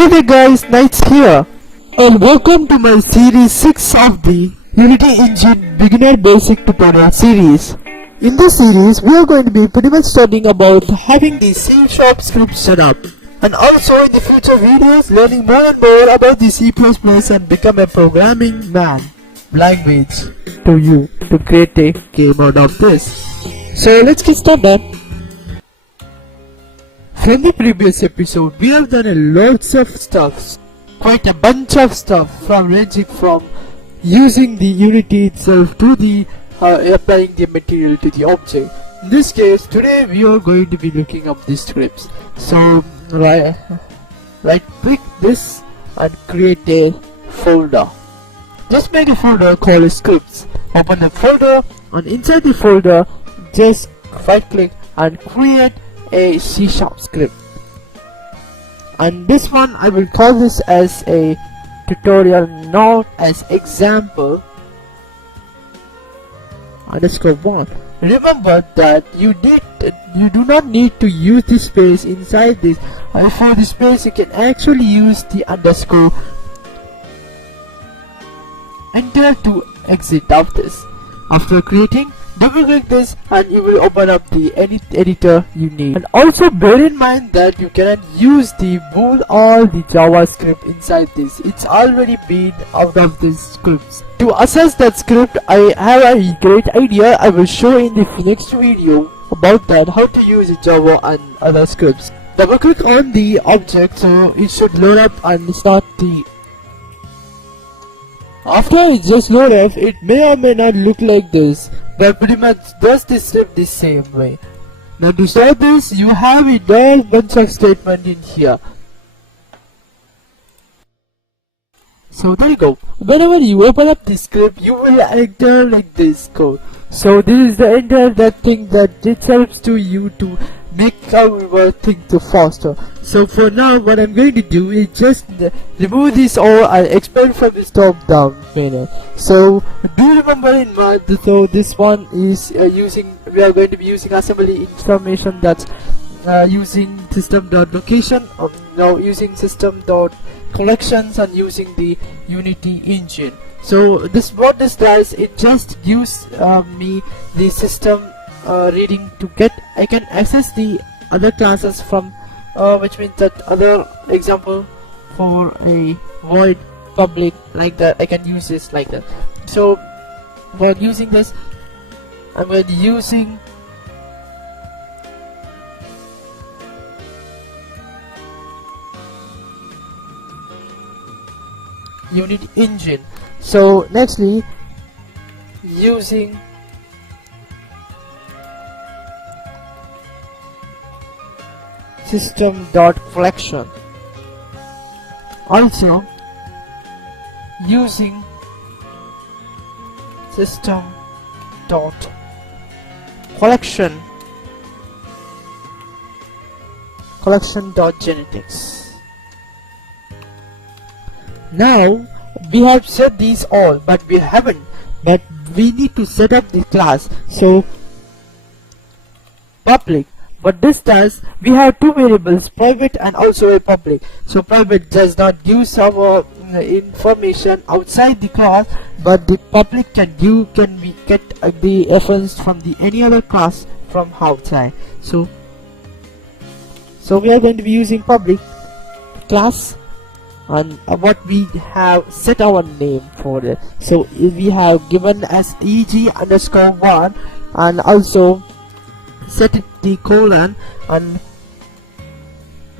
Hey there guys, Knights here, and welcome to my series 6 of the Unity Engine Beginner Basic Tutorial series. In this series, we are going to be pretty much studying about having the C# script set up, and also in the future videos learning more and more about the C++ and become a programming man language to you to create a game out of this. So let's get started. From the previous episode, we have done a lots of stuff, quite a bunch of stuff, ranging from using the Unity itself to the applying the material to the object. In this case, today we are going to be looking up the scripts. So right click this and create a folder. Just make a folder called scripts. Open the folder, and inside the folder, just right click and create a C# script, and this one I will call this as a tutorial, not as example _1. Remember that you do not need to use the space inside this. For the space you can actually use the underscore enter to exit of this. After creating, double click this and you will open up the editor you need. And also bear in mind that you cannot use the bool or the JavaScript inside this. It's already been out of these scripts. To assess that script, I have a great idea. I will show in the next video about that, how to use Java and other scripts. Double click on the object so it should load up and start the. After it just load up, it may or may not look like this, but pretty much does the script the same way. Now to start this, you have a whole bunch of statement in here. So there you go. Whenever you open up the script, you will enter like this code. So this is the enter that thing that it helps to you to make our thing to faster. So for now, what I'm going to do is just remove this all and expand from the top down panel. So do remember in mind, so this one is we are going to be using assembly information, that's using system.location, now using system.collections and using the Unity engine. So what this does, it just gives me the system reading to get. I can access the other classes from which means that other example for a void public like that, I can use this like that. So while using this, I'm going to be using Unity engine. So nextly, using system.collection, also using collection.genetics. Now we have set these all, but we haven't, but we need to set up the class. So public. What this does, we have two variables, private and also a public. So private does not give some information outside the class, but the public can we get the reference from the any other class from outside. So we are going to be using public class, and what we have set our name for it. So we have given as eg_1 and also set it the colon and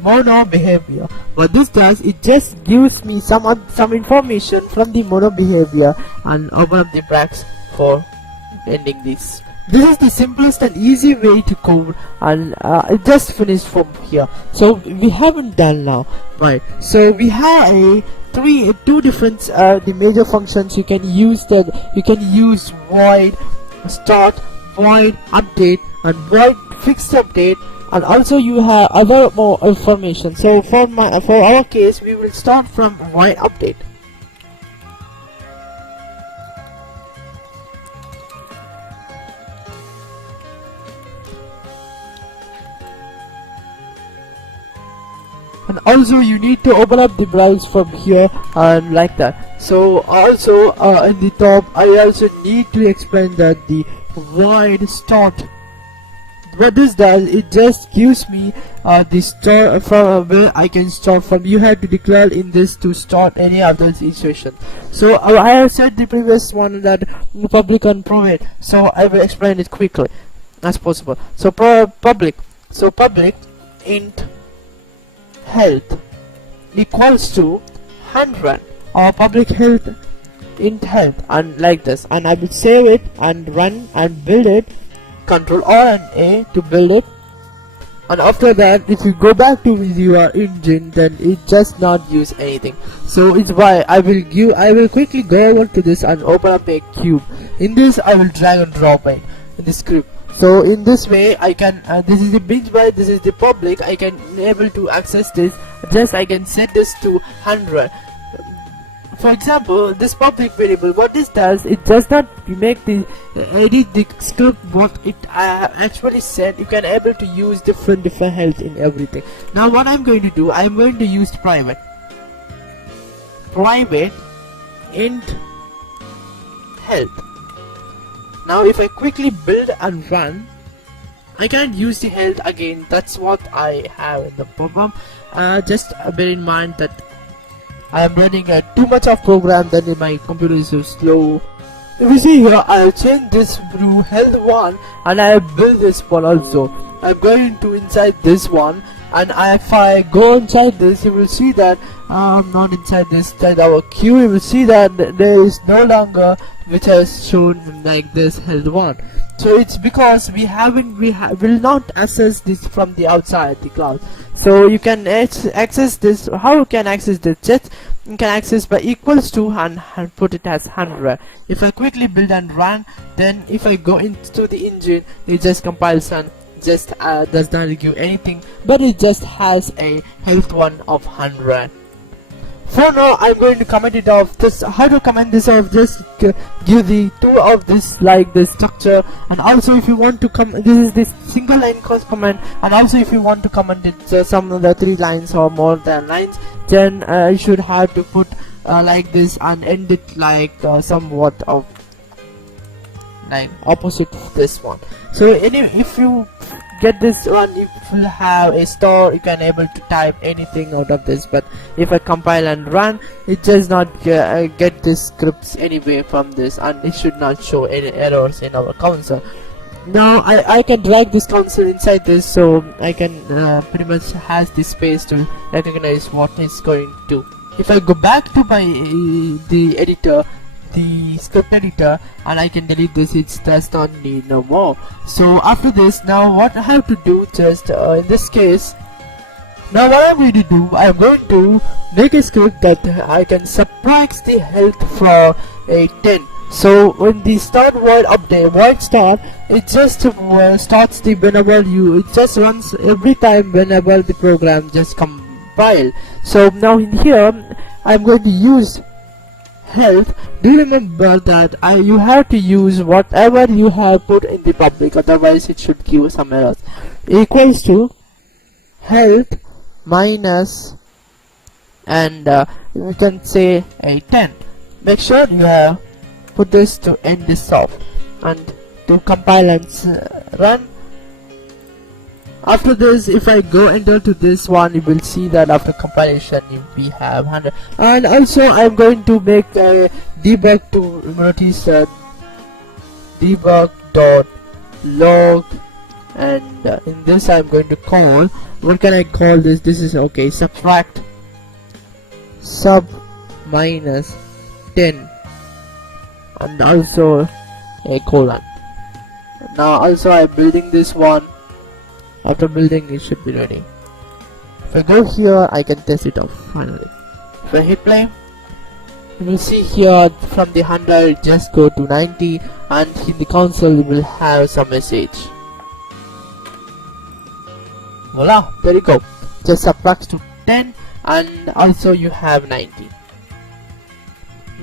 mono behavior. What this does, it just gives me some information from the mono behavior and open up the brackets for ending this. This is the simplest and easy way to code, and it just finished from here. So we haven't done now, right? So we have two different the major functions you can use. That you can use void start, void update, and void fixed update, and also you have other more information. So for our case, we will start from void update. and also you need to open up the browse from here and like that. So also in the top I also need to explain that the void start, what this does, it just gives me the store from where I can start from. You have to declare in this to start any other situation. So I have said the previous one that public and private, so I will explain it quickly as possible. So public int health equals to 100, or public health int health, and like this, and I will save it and run and build it. Control R and A to build it, and after that if you go back to your engine, then it just not use anything. So it's why I will quickly go over to this and open up a cube. In this I will drag and drop it in the script. So in this way I can this is the binge by, this is the public, I can able to access this. Just I can set this to 100. For example, this public variable, what this does, it does not make the edit the script what it actually said. You can able to use different health in everything. Now what I'm going to do, I'm going to use private int health. Now if I quickly build and run, I can't use the health again. That's what I have in the problem. Just bear in mind that I am running too much of program, then my computer is so slow. If you see here, I have changed this to health 1 and I have built this one also. I'm going to inside this one, and if I go inside this, you will see that not inside this, that our queue, you will see that there is no longer which has shown like this health 1. So it's because we will not access this from the outside the cloud. So you can access this. How you can access this? Just you can access by equals to and put it as 100. If I quickly build and run, then if I go into the engine, it just compiles and just does not give anything, but it just has a health 1 of 100. For now I'm going to comment it off. Just how to comment this off, just give the two of this like the structure, and also if you want to comment, this is this single line cost comment, and also if you want to comment it some of the 3 lines or more than lines, then you should have to put like this and end it like somewhat of like opposite of this one. So if you get this one, if you have a store, you can able to type anything out of this. But if I compile and run, it does not get this scripts anyway from this, and it should not show any errors in our console. Now I can drag this console inside this, so I can pretty much has the space to recognize what is going to. If I go back to my the editor, the script editor, and I can delete this, it does not need no more. So after this, now what I have to do, just in this case, now what I'm going to do, I'm going to make a script that I can subtract the health from a 10. So when the start void update, void start, it just starts the whenever it just runs every time whenever the program just compile. So now in here I'm going to use health. Do remember that you have to use whatever you have put in the public, otherwise it should give some errors. Equals to health minus, and you can say a 10. Make sure you have put this to end this off, and to compile and run. After this, if I go enter to this one, you will see that after compilation we have 100. And also I'm going to make a debug to notice that debug.log, and in this I'm going to call, what can I call this? This is okay, subtract sub minus 10, and also a colon. Now also I'm building this one. After building, it should be ready. If I go here, I can test it off finally. If I hit play, you will see here from the 100 just go to 90, and in the console you will have some message. Voila, there you go. Just subtract to 10, and also you have 90.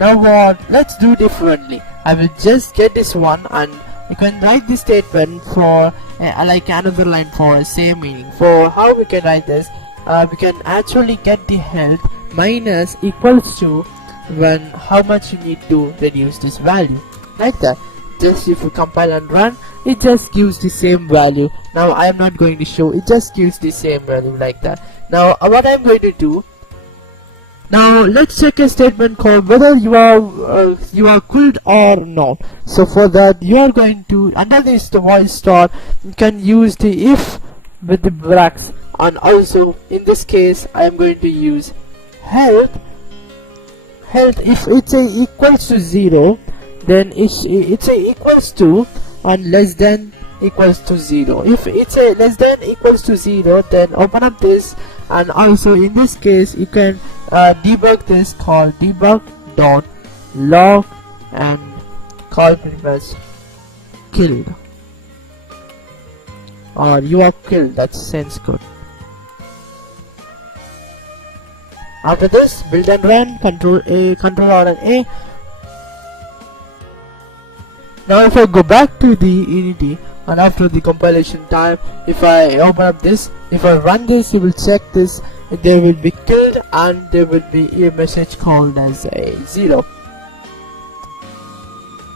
Now what? Let's do differently. I will just get this one, and you can write this statement for like another line for same meaning. For how we can write this, we can actually get the health minus equals to when how much you need to reduce this value, like that. Just if you compile and run, it just gives the same value. Now I am not going to show, it just gives the same value like that. Now what I'm going to do, now let's check a statement called whether you are quilled or not. So for that you are going to, under this the voice start, you can use the if with the brackets, and also in this case I am going to use health if it's a equals to 0, then it's a equals to and less than equals to 0. If it's a less than equals to 0, then open up this, and also in this case you can debug this, called debug.log and call pretty much killed, or you are killed. That's sense code. After this, build and run, Control R and A. Now if I go back to the Unity, and after the compilation time, if I open up this, if I run this, you will check this, there will be killed and there will be a message called as a 0.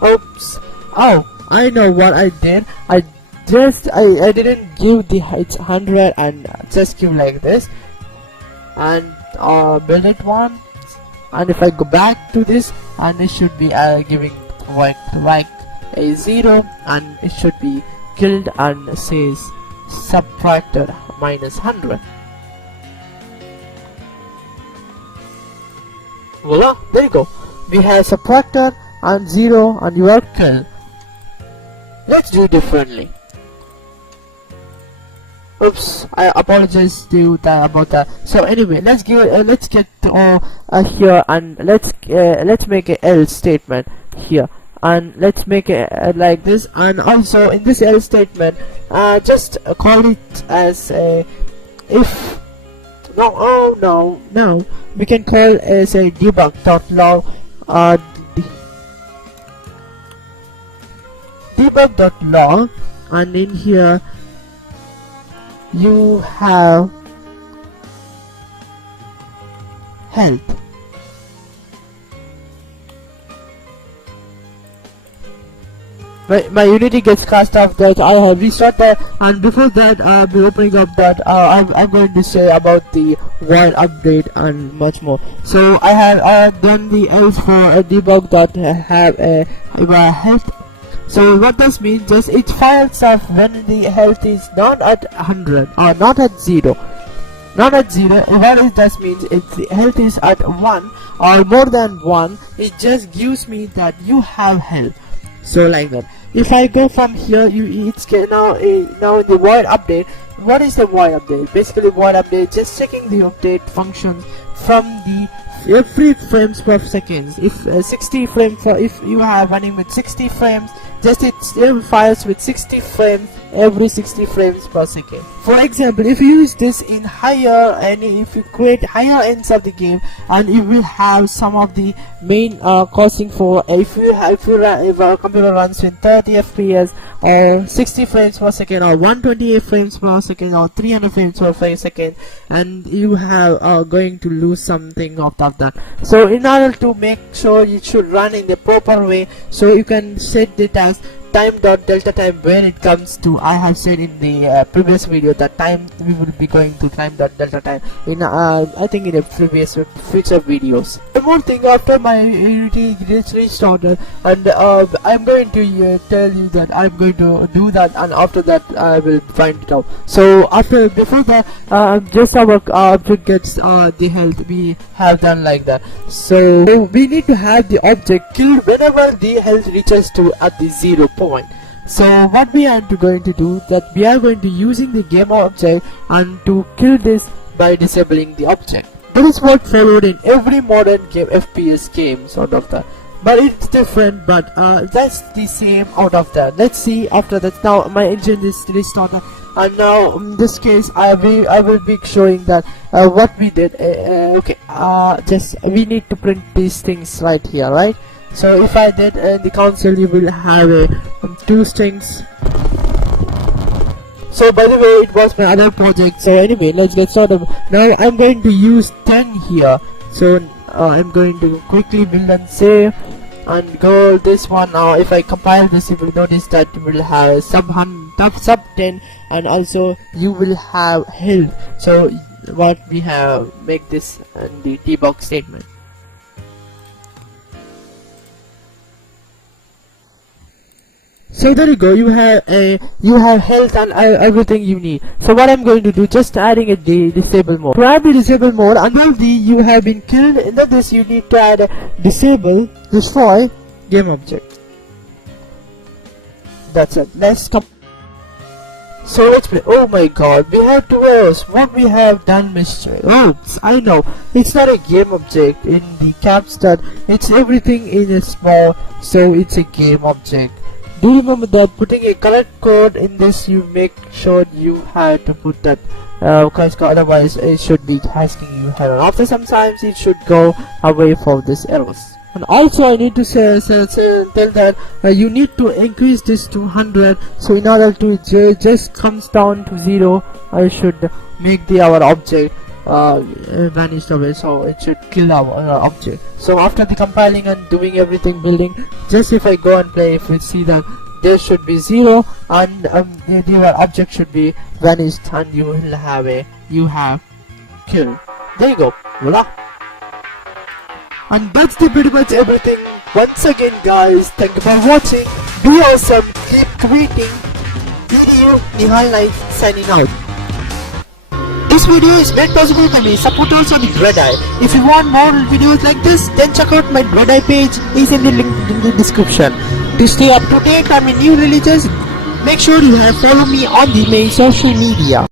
Oops. Oh, I know what I did. I didn't give the height 100 and just give like this, and build it one, and if I go back to this, and it should be giving like a 0, and it should be killed and says subtracted minus 100. Voila, there you go. We have subtracted and 0 and you are killed. Let's do it differently. Oops, I apologize to you about that. So anyway, let's get here, and let's make a else statement here, and let's make it like this. And also in this else statement, just call it as a if. No, we can call as a debug.log debug.log, and in here you have health. My Unity gets cast off that I have restarted, and before that I'll be opening up that I'm going to say about the void update and much more. So I have done the else for a debug that have a health. So what this means, just it fires off when the health is not at 100 or not at 0. Not at 0, what it does means if the health is at 1 or more than 1, it just gives me that you have health. So like that. If I go from here, it's now in the void update. What is the void update? Basically, void update just checking the update functions from the every frames per second. If 60 frames for, if you have running with 60 frames, just it still fires with 60 frames every 60 frames per second. For example, if you use this in higher, and if you create higher ends of the game, and you will have some of the main causing for if a computer runs with 30 FPS or 60 frames per second or 128 frames per second or 300 frames per second, and you have going to lose something of that. So in order to make sure it should run in the proper way, so you can set it as time.delta time where it comes to. I have said in the previous video that time we will be going to time.delta time in I think in a previous future videos. One more thing, after my Unity gets restarted, and I'm going to tell you that I'm going to do that, and after that I will find it out. So before that, just our object gets the health, we have done like that. So we need to have the object killed whenever the health reaches to at the 0 point. So what we are going to do, that we are going to using the game object and to kill this by disabling the object. That is what followed in every modern game FPS game sort of that, but it's different, but that's the same out of that. Let's see after that. Now my engine is restarted, and now in this case I will be showing that what we did. Okay, just we need to print these things right here, right? So if I did in the console, you will have two strings. So by the way, it was my other project. So anyway, let's get started. Now I'm going to use 10 here. So I'm going to quickly build and save and go this one. Now if I compile this, you will notice that you will have sub 10, and also you will have health. So what we have, make this and the debug statement. So there you go, you have health and everything you need. So what I'm going to do, just adding a disable mode. To add the disable mode, until you have been killed, in this you need to add a disable destroy game object. That's it. Let's come. So let's play. Oh my god, we have 2 errors. What we have done, mister? Oops, I know. It's not a game object in the capstone. It's everything in a small, so it's a game object. Do remember that putting a correct code in this, you make sure you have to put that correct code, otherwise it should be asking you error. After some times it should go away from this errors. And also I need to tell that you need to increase this to 100, so in order to it just comes down to 0, I should make our object vanished away, so it should kill our object. So after the compiling and doing everything, building, just if I go and play, if we see that there should be 0 and your object should be vanished, and you will have killed. There you go, voila. And that's pretty much everything. Once again guys, thank you for watching. Be awesome, keep creating. Video Nihal Life signing out. This video is made possible by me, supporters on the Red Eye. If you want more videos like this, then check out my Red Eye page, is in the link in the description. To stay up to date on my new releases, make sure you follow me on the main social media.